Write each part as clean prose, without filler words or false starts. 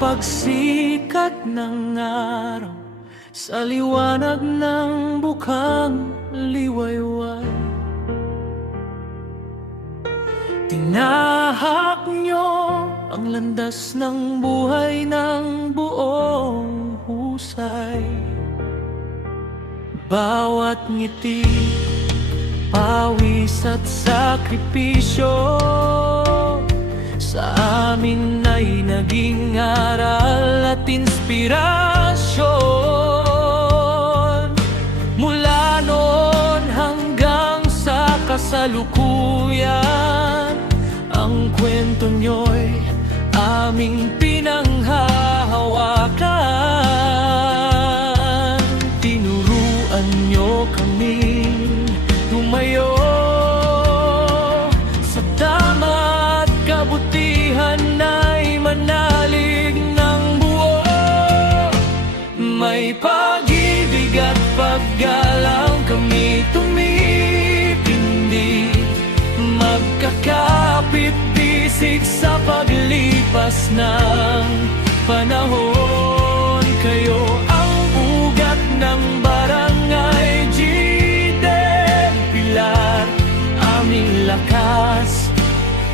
pagsikat ng araw, sa liwanag ng bukang liwayway. Tinahak niyo ang landas ng buhay ng buong husay. Bawat ngiti, pawis at sakripisyo sa amin ay naging aral at inspirasyon. Mula noon hanggang sa kasalukuyan, ang kwento nyo'y aming pinanghahawakan. Tinuruan nyo kaming tumayo sa tama at kabutihan ay manalig ng buo. May pag-ibig at paggalang kami tumitindi, magkakapit-bisig sa paglipas ng panahon. Kayo ang ugat ng barangay G-Del Pilar, aming lakas,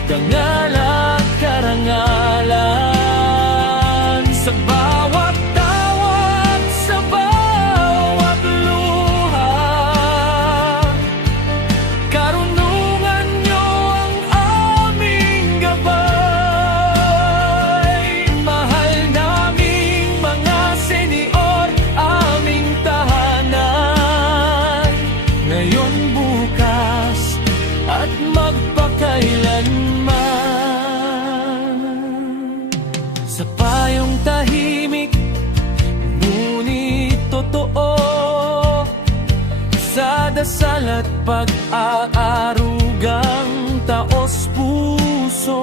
dangal at karangalan. Sa bawat tawag, sa bawat luha, karunungan nyo ang aming gabay. Mahal naming mga senior, aming tahanan, ngayon, bukas at magpakailanman. Sa payong tahimik, ngunit totoo, sa dasal at pag-aarugang taos puso,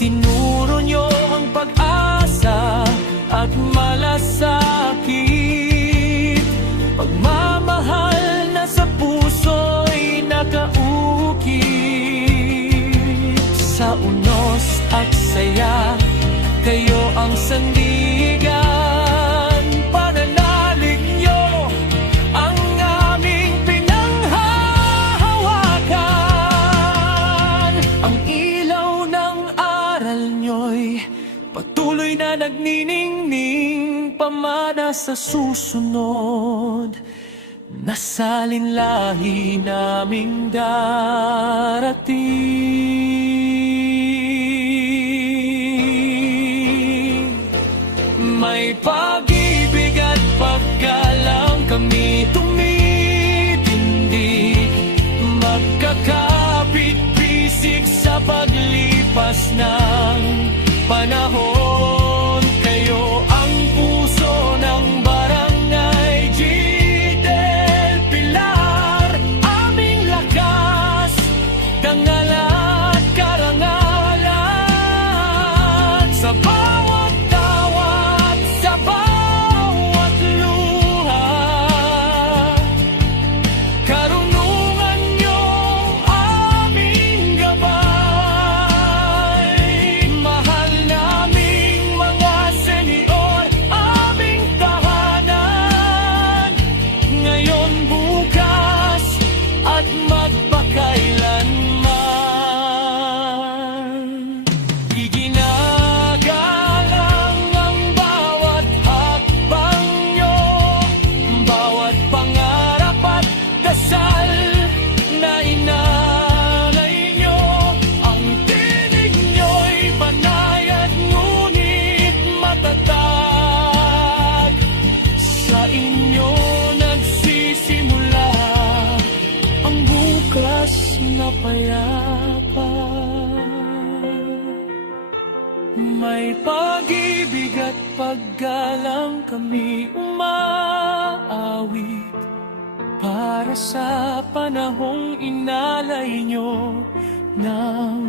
tinuro nyo ang pag-asa at malasakit. Pagmamahal na sa puso'y nakaukit. Sa unos at saya, kayo ang sandigan. Pananalig nyo ang aming pinanghahawakan. Ang ilaw ng aral nyo'y patuloy na nagniningning, pamana sa susunod na salinlahi naming darating. May pag-ibig at paggalang kami tumitindig, magkakapit-bisig sa paglipas ng panahon. Kayo ang puso ng barangay G-Del Pilar, aming lakas, dangal at karangalan. Sa bawat tawag, sa bawat luha, karunungan nyo aming gabay. Mahal naming mga senior, aming tahanan, ngayon, bukas at magpakailanman. Iginagalang ang bawat hakbang nyo, bawat pangarap at dasal na inalay nyo. Ang tinig nyo'y banayad ngunit matatag. Sa inyo nagsisimula ang bukas na payapa. May pag-ibig at paggalang kami umaawit para sa panahong inalay nyo ng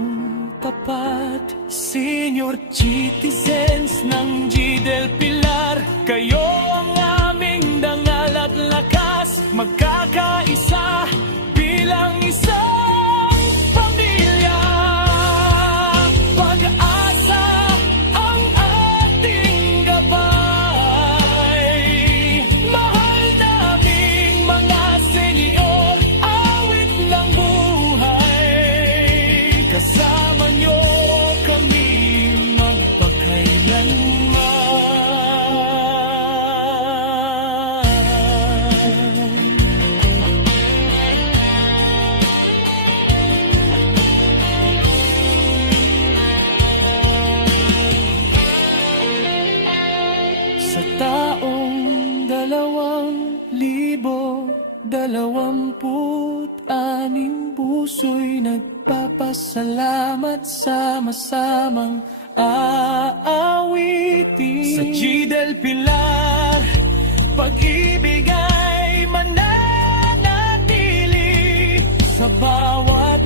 tapat. Senior citizens ng G-Del Pilar, kayo ang aming dangal at lakas, magkakaisa bilang isang pamilya. Pag-asa ang Salamat sa masamang aawitin. Sa G del Pilar, pag-ibig ay mananatili. Sa bawat